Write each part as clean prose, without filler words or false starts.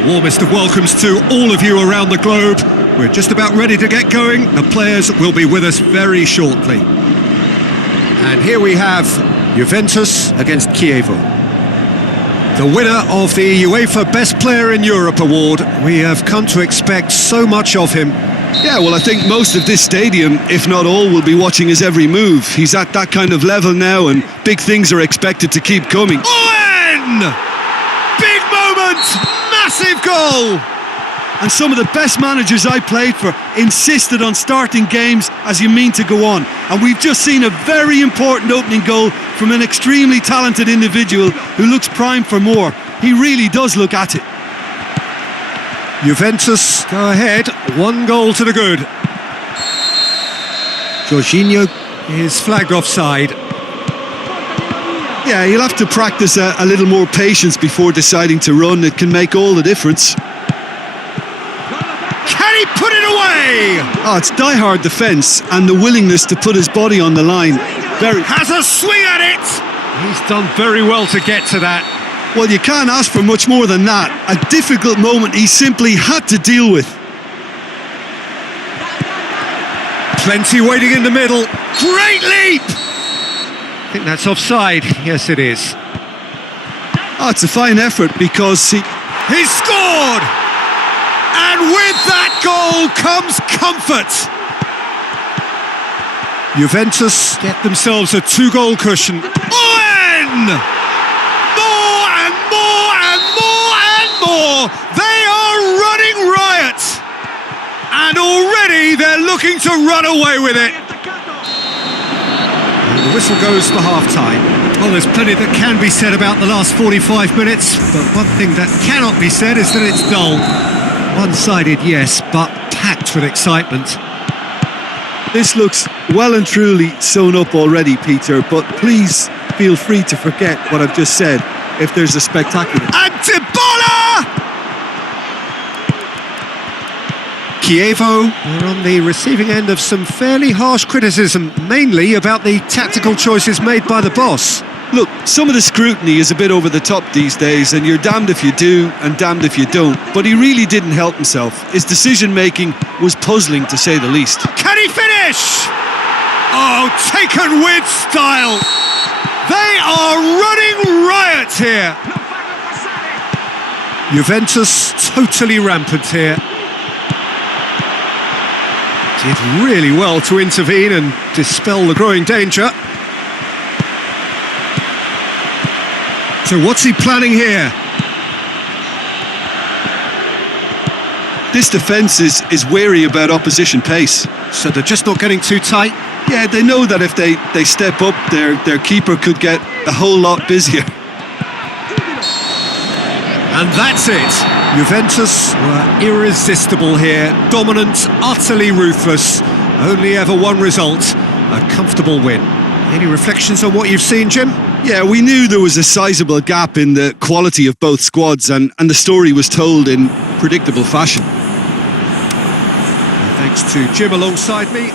The warmest of welcomes to all of you around the globe. We're just about ready to get going. The players will be with us very shortly. And here we have Juventus against Chievo. The winner of the UEFA Best Player in Europe award. We have come to expect so much of him. Yeah, well, I think most of this stadium, if not all, will be watching his every move. He's at that kind of level now, and big things are expected to keep coming. Owen! Big moment! Massive goal! And some of the best managers I played for insisted on starting games as you mean to go on. And we've just seen a very important opening goal from an extremely talented individual who looks primed for more. He really does look at it. Juventus go ahead, 1 goal to the good. Jorginho is flagged offside. Yeah, you'll have to practice a little more patience before deciding to run. It can make all the difference. Can he put it away? Oh, it's die-hard defence and the willingness to put his body on the line. Has a swing at it! He's done very well to get to that. Well, you can't ask for much more than that. A difficult moment he simply had to deal with. Plenty waiting in the middle. Great leap! I think that's offside. Yes, it is. Oh, it's a fine effort because He's scored! And with that goal comes comfort. Juventus get themselves a 2-goal cushion. Owen! More and more and more and more! They are running riot! And already they're looking to run away with it. And the whistle goes for half-time. Well, there's plenty that can be said about the last 45 minutes, but one thing that cannot be said is that it's dull. One-sided, yes, but packed with excitement. this looks well and truly sewn up already, Peter, but please feel free to forget what I've just said if there's a spectacular. And Dybala! Chievo are on the receiving end of some fairly harsh criticism, mainly about the tactical choices made by the boss. Look, some of the scrutiny is a bit over the top these days, and you're damned if you do and damned if you don't. But he really didn't help himself. His decision-making was puzzling, to say the least. Can he finish? Oh, taken with style. They are running riot here. Juventus totally rampant here. Did really well to intervene and dispel the growing danger. So what's he planning here? This defence is wary about opposition pace. So they're just not getting too tight? Yeah, they know that if they step up, their keeper could get a whole lot busier. And that's it. Juventus were irresistible here. Dominant, utterly ruthless. Only ever one result, a comfortable win. Any reflections on what you've seen, Jim? Yeah, we knew there was a sizable gap in the quality of both squads, and the story was told in predictable fashion. Thanks to Jim alongside me.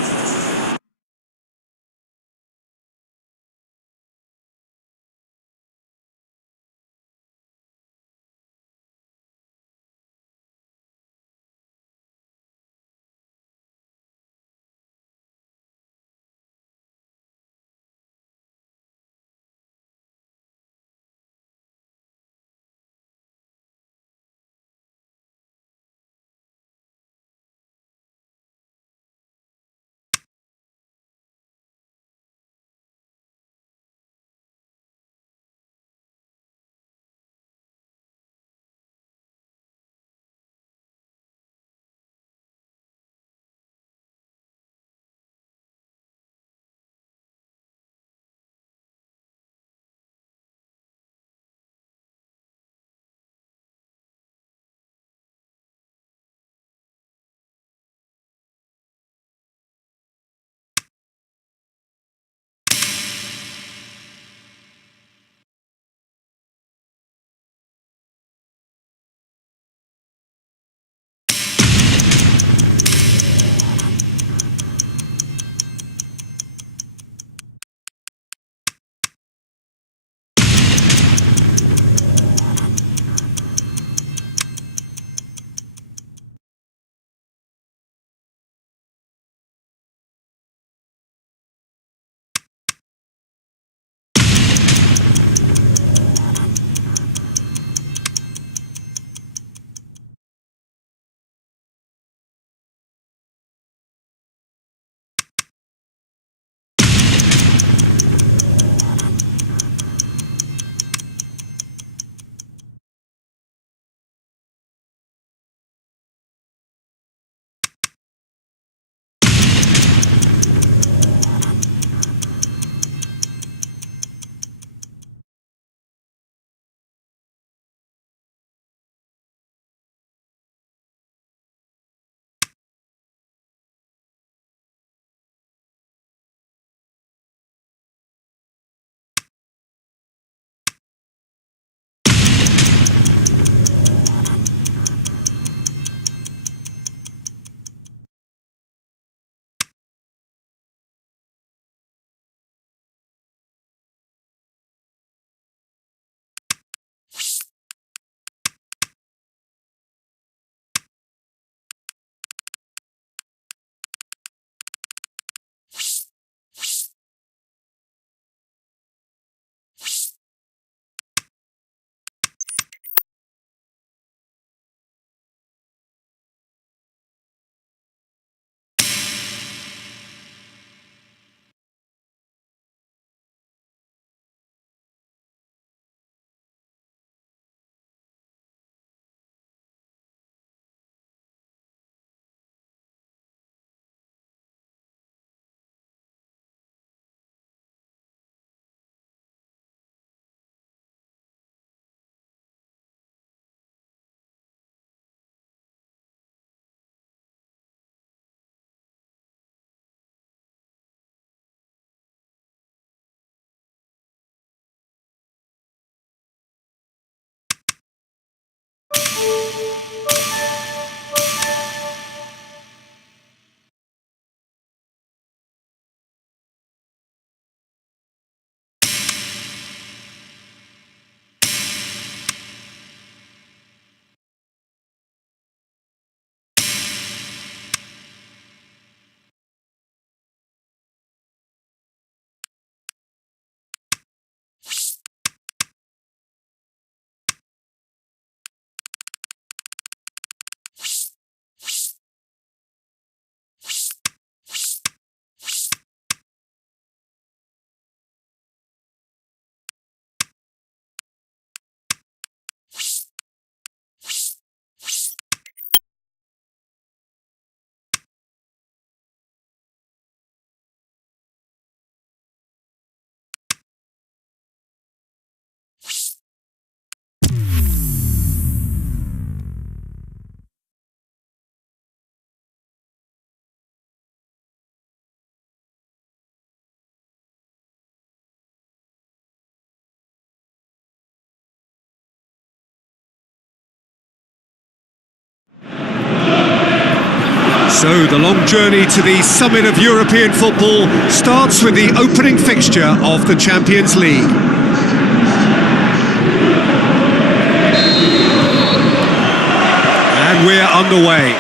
So the long journey to the summit of European football starts with the opening fixture of the Champions League. And we're underway.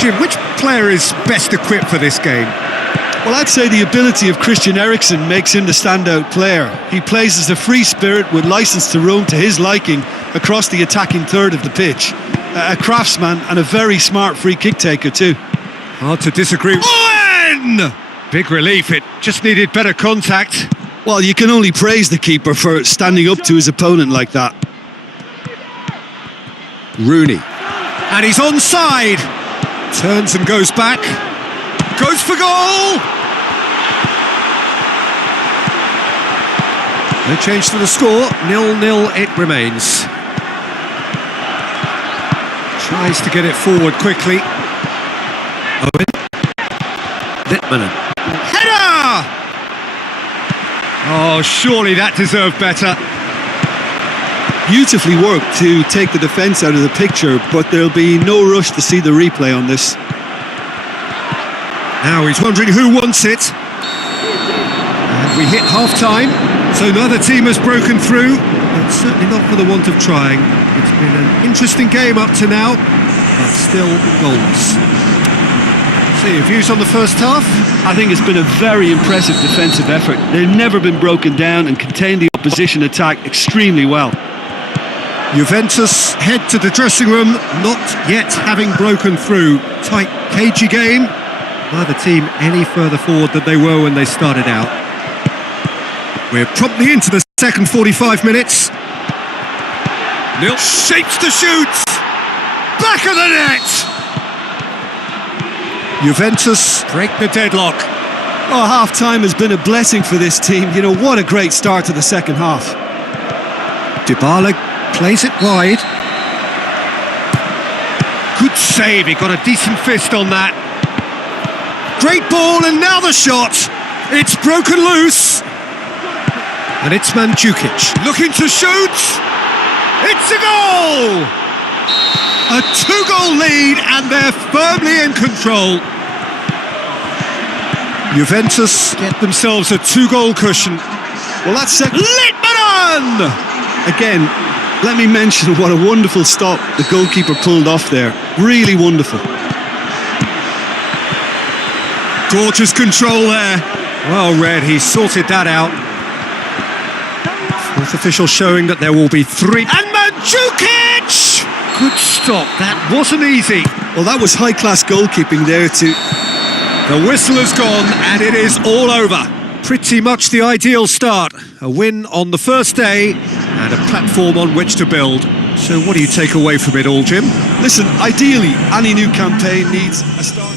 Jim, which player is best equipped for this game? Well, I'd say the ability of Christian Eriksen makes him the standout player. He plays as a free spirit with licence to roam to his liking across the attacking third of the pitch. A craftsman and a very smart free kick taker too. Hard to disagree. Owen! Big relief, it just needed better contact. Well, you can only praise the keeper for standing up to his opponent like that. Rooney. And he's onside. Turns and goes back. Goes for goal! No change to the score. 0-0 it remains. Tries to get it forward quickly. Owen. Littmanen. Header! Oh, surely that deserved better. Beautifully worked to take the defence out of the picture, but there'll be no rush to see the replay on this. Now he's wondering who wants it. And we hit half-time, so neither team has broken through, but certainly not for the want of trying. It's been an interesting game up to now, but still goalless. So your views on the first half? I think it's been a very impressive defensive effort. They've never been broken down and contained the opposition attack extremely well. Juventus head to the dressing room, not yet having broken through. Tight, cagey game. Neither team any further forward than they were when they started out. We're promptly into the second 45 minutes. Nil shapes to shoot. Back of the net. Juventus break the deadlock. Oh, half-time has been a blessing for this team. You know, what a great start to the second half. Dybala plays it wide. Good save, he got a decent fist on that. Great ball, and now the shot. It's broken loose. And it's Mandzukic looking to shoot. It's a goal! A two-goal lead, and they're firmly in control. Juventus get themselves a two-goal cushion. Well, that's second. Littmanen! Again, let me mention what a wonderful stop the goalkeeper pulled off there. Really wonderful. Gorgeous control there. Well read, he sorted that out. Fourth official showing that there will be three. And Mandzukic! Good stop, that wasn't easy. Well, that was high-class goalkeeping there too. The whistle has gone and it is all over. Pretty much the ideal start. A win on the first day and a platform on which to build. So what do you take away from it all, Jim? Listen, ideally, any new campaign needs a start.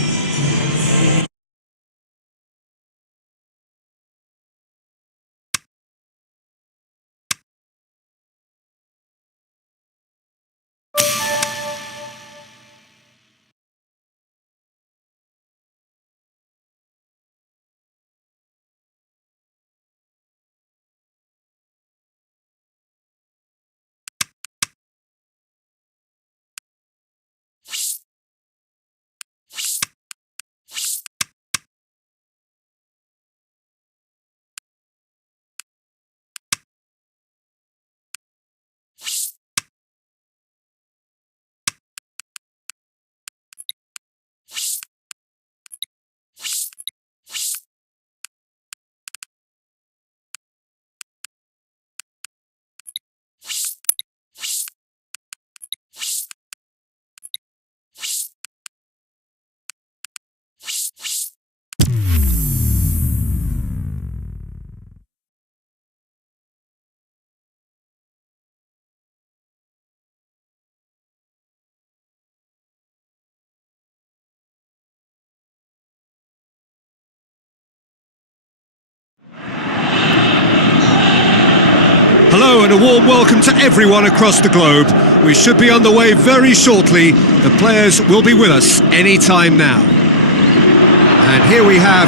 Hello and a warm welcome to everyone across the globe. We should be underway very shortly. The players will be with us any time now. And here we have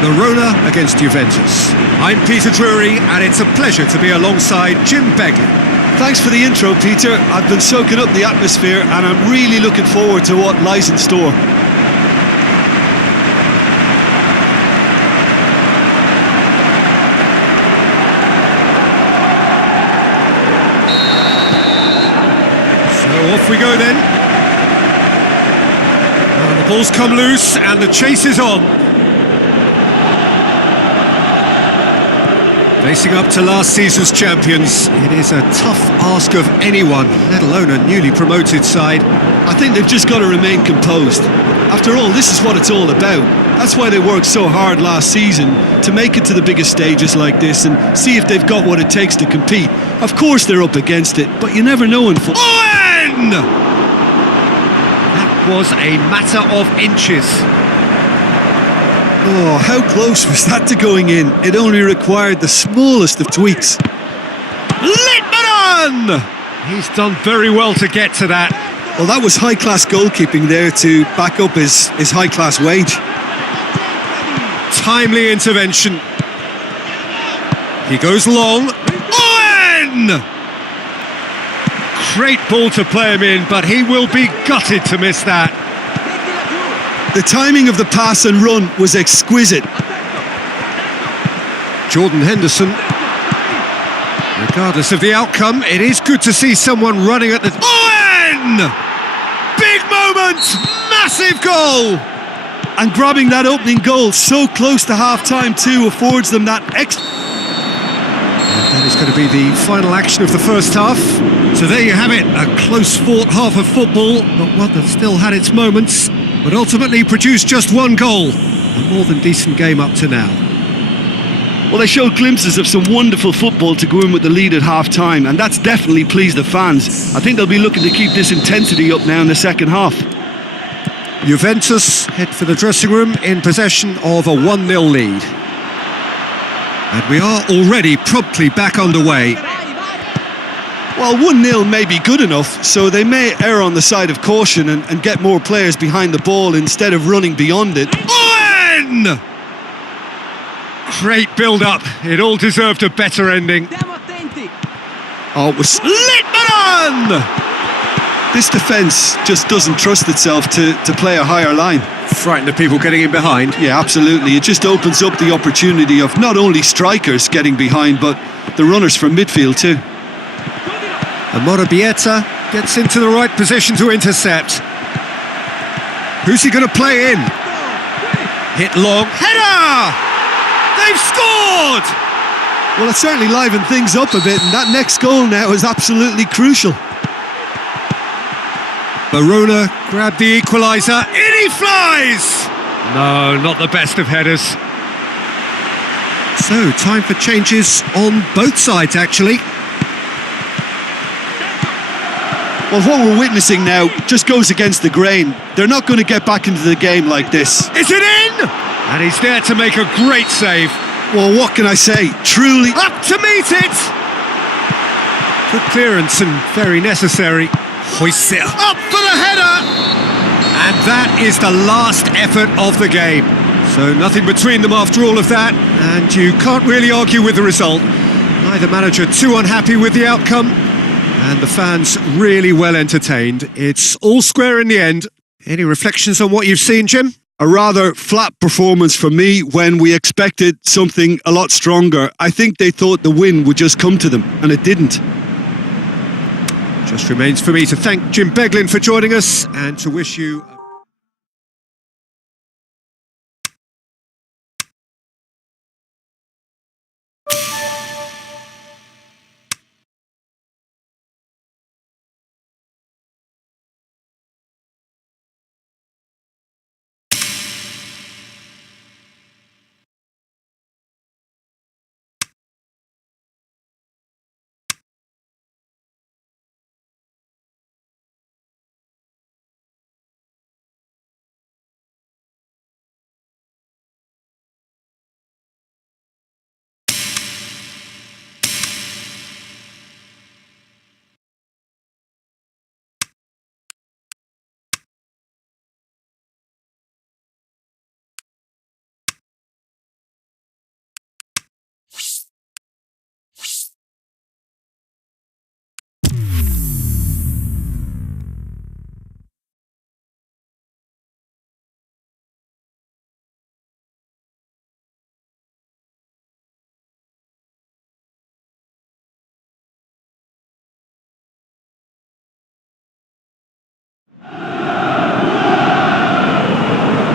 Verona against Juventus. I'm Peter Drury and it's a pleasure to be alongside Jim Begley. Thanks for the intro, Peter. I've been soaking up the atmosphere and I'm really looking forward to what lies in store. So off we go then. And the ball's come loose and the chase is on. Facing up to last season's champions, it is a tough ask of anyone, let alone a newly promoted side. I think they've just got to remain composed. After all, this is what it's all about. That's why they worked so hard last season, to make it to the biggest stages like this and see if they've got what it takes to compete. Of course they're up against it, but you never know in football. Owen! That was a matter of inches. Oh, how close was that to going in? It only required the smallest of tweaks. Littman! He's done very well to get to that. Well, that was high-class goalkeeping there to back up his high-class wage. Timely intervention. He goes long. Owen! Great ball to play him in, but he will be gutted to miss that. The timing of the pass and run was exquisite. Jordan Henderson. Regardless of the outcome, it is good to see someone running at the... Owen! Big moment! Massive goal! And grabbing that opening goal so close to half-time too affords them that extra... And that is going to be the final action of the first half. So there you have it, a close-fought half of football, but one that still had its moments, but ultimately produced just one goal. A more than decent game up to now. Well, they showed glimpses of some wonderful football to go in with the lead at half-time, and that's definitely pleased the fans. I think they'll be looking to keep this intensity up now in the second half. Juventus head for the dressing room in possession of a 1-0 lead. And we are already promptly back underway. Well, 1-0 may be good enough, so they may err on the side of caution and get more players behind the ball instead of running beyond it. Owen! Great build-up. It all deserved a better ending. Oh, it was... Littman! This defence just doesn't trust itself to play a higher line. Frightened of people getting in behind. Yeah, absolutely. It just opens up the opportunity of not only strikers getting behind, but the runners from midfield too. Bieta gets into the right position to intercept. Who's he going to play in? Hit long. Header! They've scored! Well, it certainly livened things up a bit, and that next goal now is absolutely crucial. Barona grabbed the equaliser. In he flies! No, not the best of headers. So, time for changes on both sides, actually. Well, what we're witnessing now just goes against the grain. They're not going to get back into the game like this. Is it in? And he's there to make a great save. Well, what can I say? Truly... Up to meet it! Good clearance and very necessary. Hoists it up for the header! And that is the last effort of the game. So nothing between them after all of that, and you can't really argue with the result. Neither manager too unhappy with the outcome, and the fans really well entertained. It's all square in the end. Any reflections on what you've seen, Jim? A rather flat performance for me when we expected something a lot stronger. I think they thought the win would just come to them, and it didn't. Just remains for me to thank Jim Beglin for joining us and to wish you...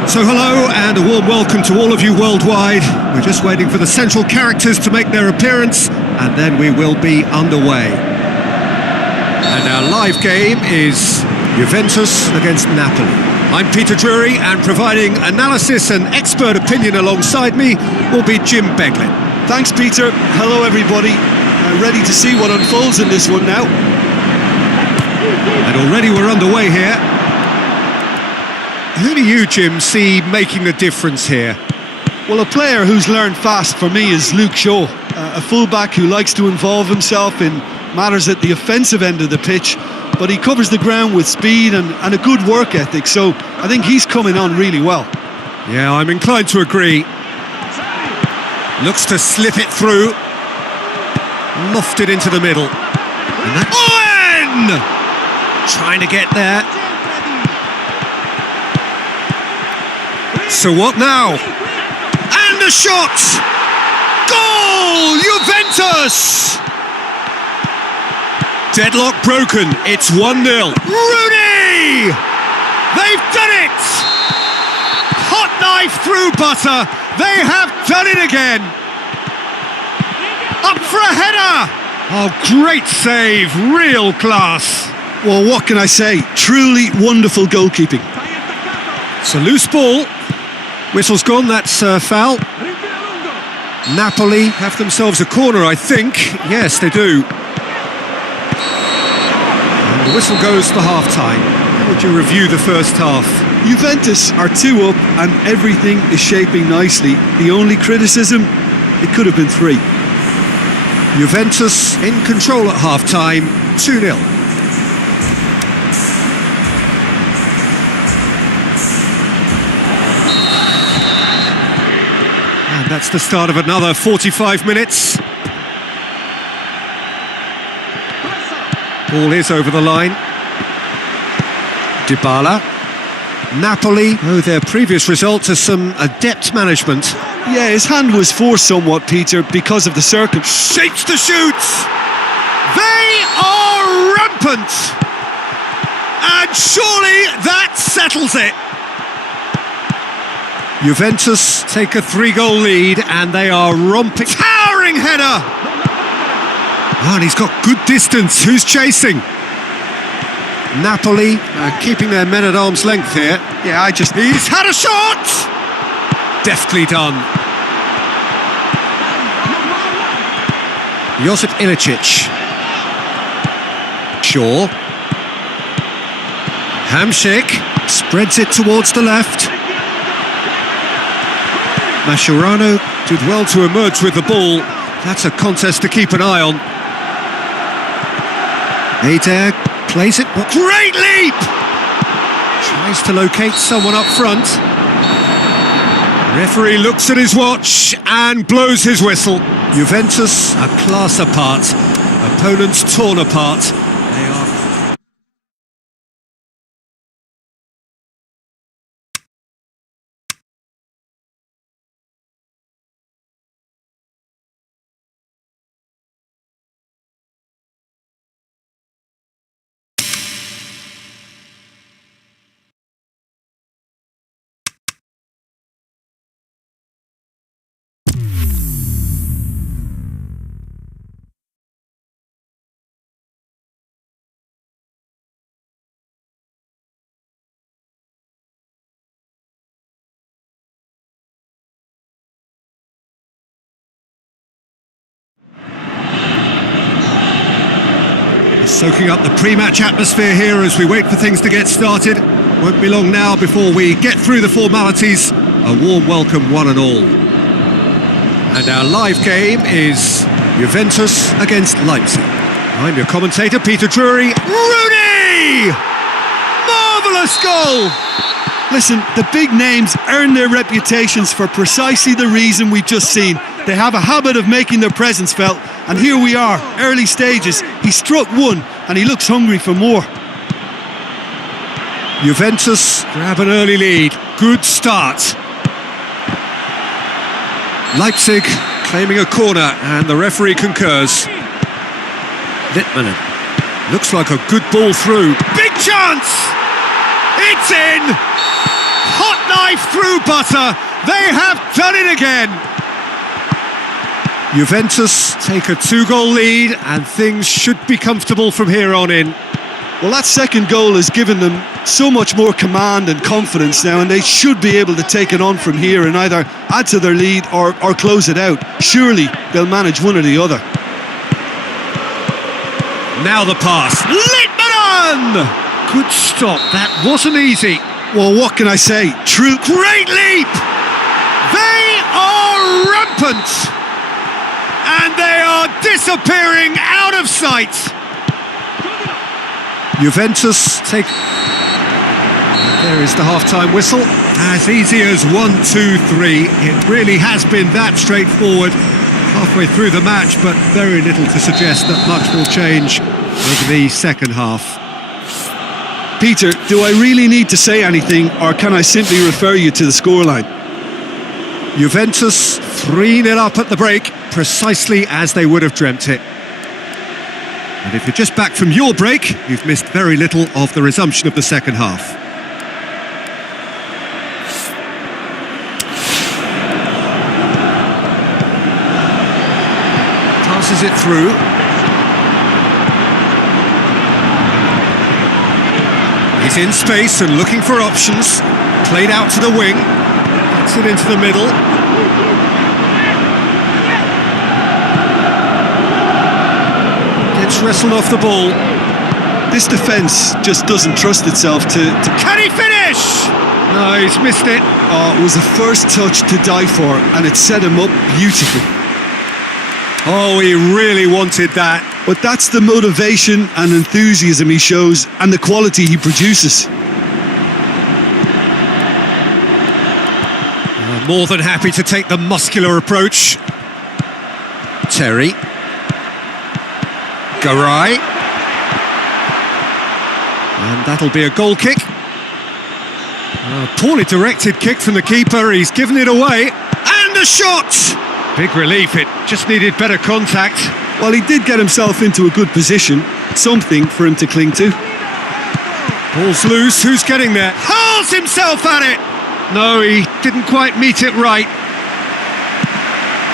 So hello and a warm welcome to all of you worldwide. We're just waiting for the central characters to make their appearance and then we will be underway. And our live game is Juventus against Napoli. I'm Peter Drury and providing analysis and expert opinion alongside me will be Jim Beglin. Thanks, Peter. Hello, everybody. Ready to see what unfolds in this one now. And already we're underway here. Who do you, Jim, see making the difference here? Well, a player who's learned fast for me is Luke Shaw, a fullback who likes to involve himself in matters at the offensive end of the pitch, but he covers the ground with speed and a good work ethic, so I think he's coming on really well. Yeah, I'm inclined to agree. Looks to slip it through. Lofted into the middle. And that... Owen! Trying to get there. So what now? And a shot! Goal! Juventus! Deadlock broken. It's 1-0. Rooney! They've done it! Hot knife through butter. They have done it again. Up for a header! Oh, great save, real class. Well, what can I say? Truly wonderful goalkeeping. It's a loose ball. Whistle's gone, that's foul. Napoli have themselves a corner, I think. Yes, they do. And the whistle goes for half-time. How would you review the first half? Juventus are 2 up and everything is shaping nicely. The only criticism, it could have been 3. Juventus in control at half-time, 2-0. And that's the start of another 45 minutes. Ball is over the line. Dybala. Napoli owe their previous results to some adept management. Yeah, his hand was forced somewhat, Peter, because of the circumstances. Shapes to shoot! They are rampant! And surely that settles it! Juventus take a 3-goal lead and they are romping. Towering header! Oh, and he's got good distance. Who's chasing? Napoli keeping their men at arm's length here. Yeah, He's had a shot! Deftly done. ep06. Shaw. Hamsik spreads it towards the left. Mascherano did well to emerge with the ball. That's a contest to keep an eye on. Adair plays it. Great leap! Tries to locate someone up front. Referee looks at his watch and blows his whistle. Juventus a class apart. Opponents torn apart. They are... Soaking up the pre-match atmosphere here as we wait for things to get started. Won't be long now before we get through the formalities. A warm welcome, one and all. And our live game is Juventus against Leipzig. I'm your commentator, Peter Drury. Rooney! Marvellous goal! Listen, the big names earn their reputations for precisely the reason we've just seen. They have a habit of making their presence felt, and here we are, early stages. He struck one, and he looks hungry for more. Juventus grab an early lead. Good start. Leipzig claiming a corner, and the referee concurs. Littmanen. Looks like a good ball through. Big chance! It's in! Hot knife through butter. They have done it again. Juventus take a 2-goal lead and things should be comfortable from here on in. Well, that second goal has given them so much more command and confidence now, and they should be able to take it on from here and either add to their lead or close it out. Surely they'll manage one or the other. Now the pass. Litmanen! Good stop. That wasn't easy. Well, what can I say? True. Great leap! They are rampant! And they are disappearing out of sight! Juventus take... There is the half-time whistle. As easy as 1, 2, 3. It really has been that straightforward halfway through the match, but very little to suggest that much will change over the second half. Peter, do I really need to say anything, or can I simply refer you to the scoreline? Juventus 3-0 up at the break, precisely as they would have dreamt it. And if you're just back from your break, you've missed very little of the resumption of the second half. Passes it through. He's in space and looking for options. Played out to the wing. Gets it into the middle. Gets wrestled off the ball. This defence just doesn't trust itself to... Can he finish? No, he's missed it. Oh, it was a first touch to die for, and it set him up beautifully. Oh, he really wanted that. But that's the motivation and enthusiasm he shows, and the quality he produces. More than happy to take the muscular approach. Terry. Garay. And that'll be a goal kick. A poorly directed kick from the keeper. He's given it away. And a shot! Big relief, it just needed better contact. Well, he did get himself into a good position. Something for him to cling to. Ball's loose, who's getting there? Hurls himself at it! No, he didn't quite meet it right.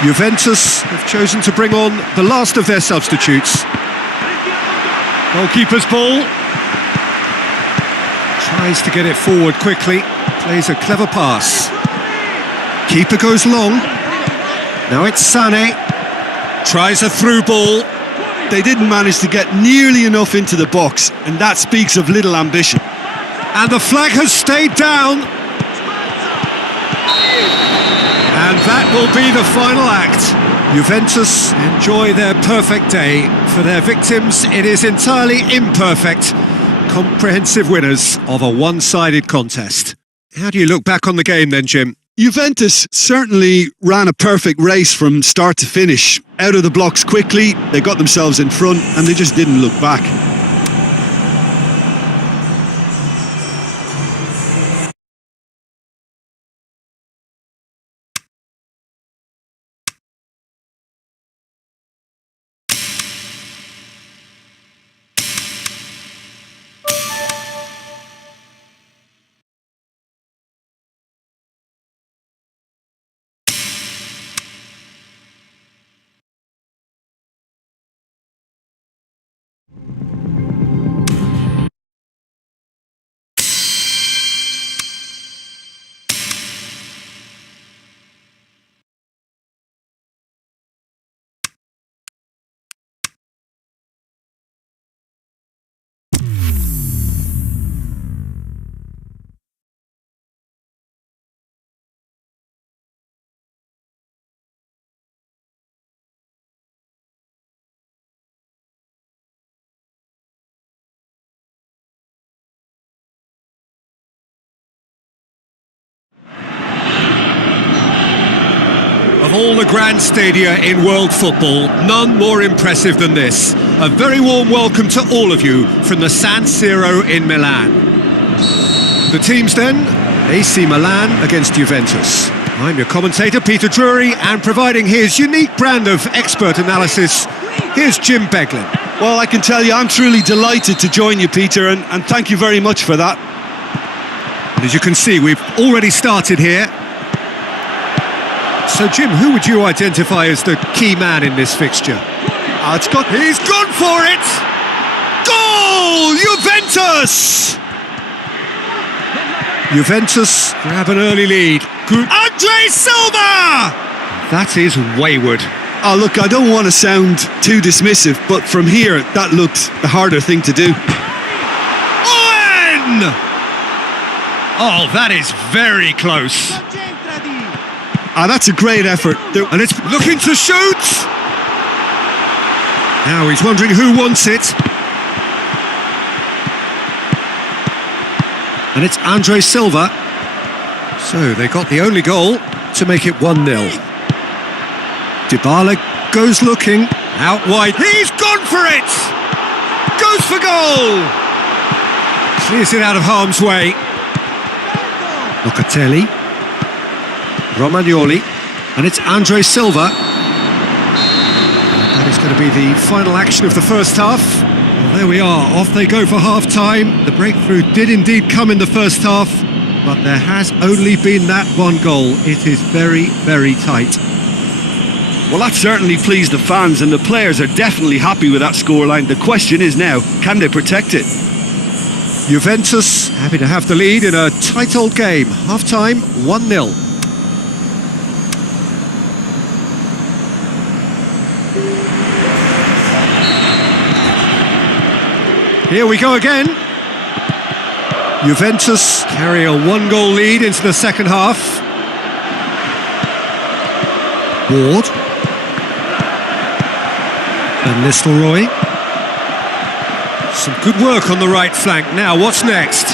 Juventus have chosen to bring on the last of their substitutes. Goalkeeper's ball. Tries to get it forward quickly. Plays a clever pass. Keeper goes long. Now it's Sané. Tries a through ball. They didn't manage to get nearly enough into the box, and that speaks of little ambition. And the flag has stayed down. And that will be the final act. Juventus enjoy their perfect day. For their victims, it is entirely imperfect. Comprehensive winners of a one-sided contest. How do you look back on the game then, Jim? Juventus certainly ran a perfect race from start to finish. Out of the blocks quickly, they got themselves in front, and they just didn't look back. Of all the grand stadia in world football, none more impressive than this. A very warm welcome to all of you from the San Siro in Milan. The teams then, AC Milan against Juventus. I'm your commentator, Peter Drury, and providing his unique brand of expert analysis, here's Jim Beglin. Well, I can tell you I'm truly delighted to join you, Peter, and thank you very much for that. And as you can see, we've already started here. So, Jim, who would you identify as the key man in this fixture? He's gone for it! Goal! Juventus! Juventus grab an early lead. Andre Silva! That is wayward. Oh, look, I don't want to sound too dismissive, but from here, that looked the harder thing to do. Owen! Oh, that is very close. That's a great effort. And it's looking to shoot! Now he's wondering who wants it. And it's Andre Silva. So they got the only goal to make it 1-0. Dybala goes looking, out wide, he's gone for it! Goes for goal! Clears it out of harm's way. Locatelli, Romagnoli, and it's Andre Silva. And that is going to be the final action of the first half. Well, there we are, off they go for half-time. The breakthrough did indeed come in the first half, but there has only been that one goal. It is very, very tight. Well, that certainly pleased the fans, and the players are definitely happy with that scoreline. The question is now, can they protect it? Juventus happy to have the lead in a tight old game. Half-time, 1-0. Here we go again. Juventus carry a one-goal lead into the second half. Ward. And Nistelrooy. Some good work on the right flank. Now, what's next?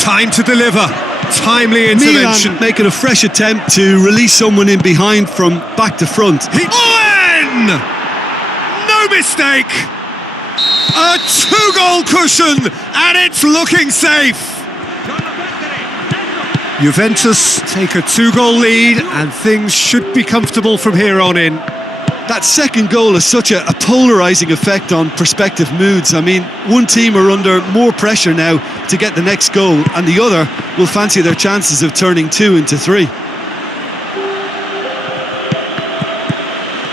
Time to deliver. Timely intervention. Milan making a fresh attempt to release someone in behind from back to front. Owen! No mistake! A two-goal cushion, and it's looking safe. Juventus take a two-goal lead, and things should be comfortable from here on in. That second goal has such a polarising effect on prospective moods. I mean, one team are under more pressure now to get the next goal, and the other will fancy their chances of turning 2 into 3.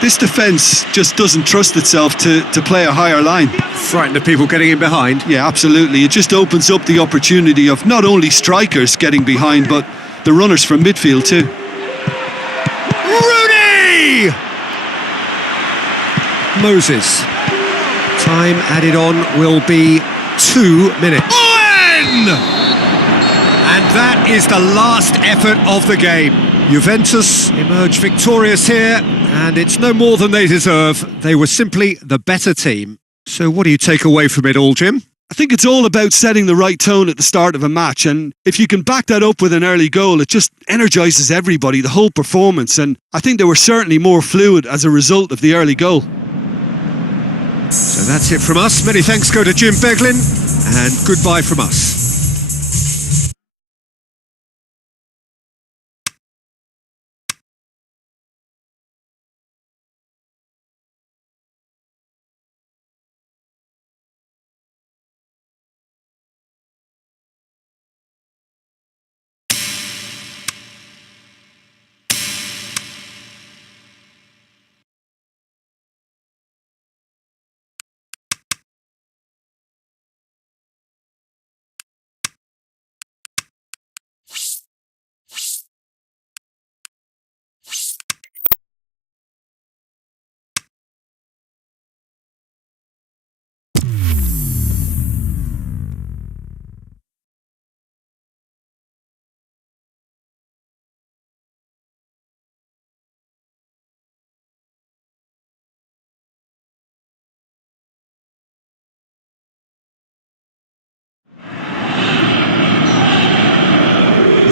This defence just doesn't trust itself to play a higher line. Frightened of people getting in behind. Yeah, absolutely. It just opens up the opportunity of not only strikers getting behind, but the runners from midfield too. Rooney! Moses. Time added on will be 2 minutes. Owen! And that is the last effort of the game. Juventus emerge victorious here, and it's no more than they deserve. They were simply the better team. So what do you take away from it all, Jim? I think it's all about setting the right tone at the start of a match, and if you can back that up with an early goal, it just energises everybody, the whole performance, and I think they were certainly more fluid as a result of the early goal. So that's it from us. Many thanks go to Jim Beglin, and goodbye from us.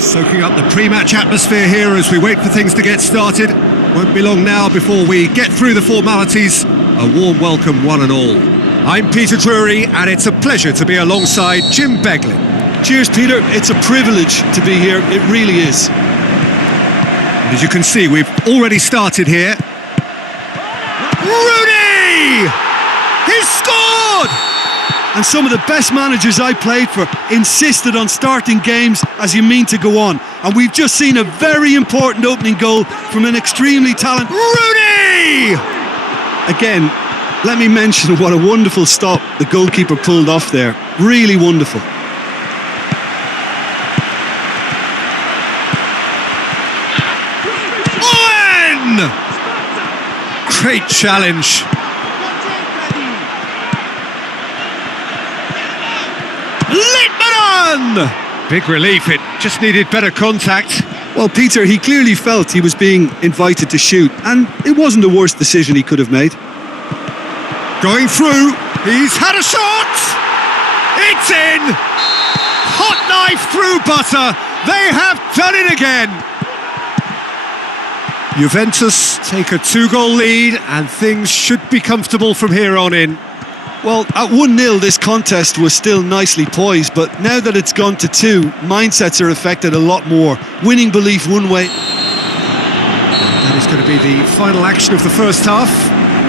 Soaking up the pre-match atmosphere here as we wait for things to get started. Won't be long now before we get through the formalities. A warm welcome, one and all. I'm Peter Drury, and it's a pleasure to be alongside Jim Beglin. Cheers, Peter. It's a privilege to be here. It really is. And as you can see, we've already started here. Rooney! He's scored! And some of the best managers I played for insisted on starting games as you mean to go on. And we've just seen a very important opening goal from an extremely talented... Rooney! Again, let me mention what a wonderful stop the goalkeeper pulled off there. Really wonderful. Owen! Great challenge. Litmanen! Big relief, it just needed better contact. Well, Peter, he clearly felt he was being invited to shoot, and it wasn't the worst decision he could have made. Going through, he's had a shot! It's in! Hot knife through butter, they have done it again! Juventus take a 2-goal lead and things should be comfortable from here on in. Well, at 1-0 this contest was still nicely poised, but now that it's gone to 2, mindsets are affected a lot more. Winning belief one way. That is going to be the final action of the first half.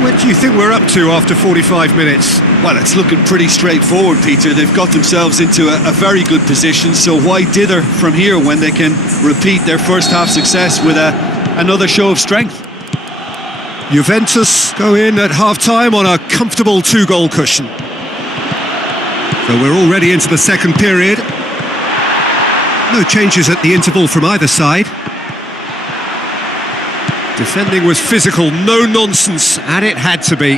What do you think we're up to after 45 minutes? Well, it's looking pretty straightforward, Peter. They've got themselves into a very good position, so why dither from here when they can repeat their first half success with another show of strength? Juventus go in at half-time on a comfortable 2-goal cushion. So we're already into the second period. No changes at the interval from either side. Defending was physical, no nonsense, and it had to be.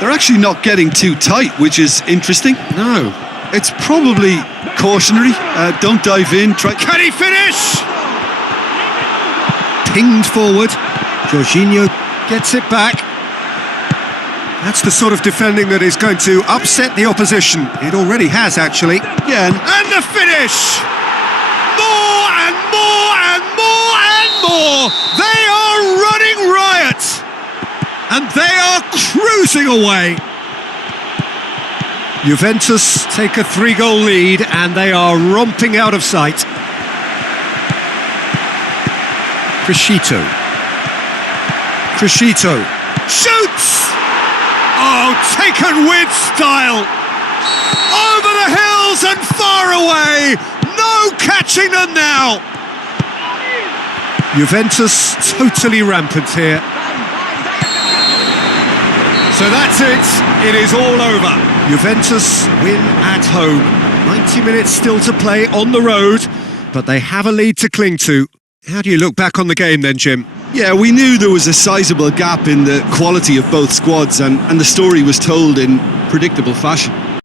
They're actually not getting too tight, which is interesting. No. It's probably cautionary. Don't dive in. Can he finish? Pinged forward. Jorginho gets it back. That's the sort of defending that is going to upset the opposition. It already has, actually. Yeah. And the finish! More and more and more and more! They are running riot! And they are cruising away! Juventus take a 3-goal lead and they are romping out of sight. Crescito shoots! Oh, taken with style! Over the hills and far away! No catching them now! Juventus totally rampant here. So that's it. It is all over. Juventus win at home. 90 minutes still to play on the road, but they have a lead to cling to. How do you look back on the game then, Jim? Yeah, we knew there was a sizable gap in the quality of both squads, and the story was told in predictable fashion.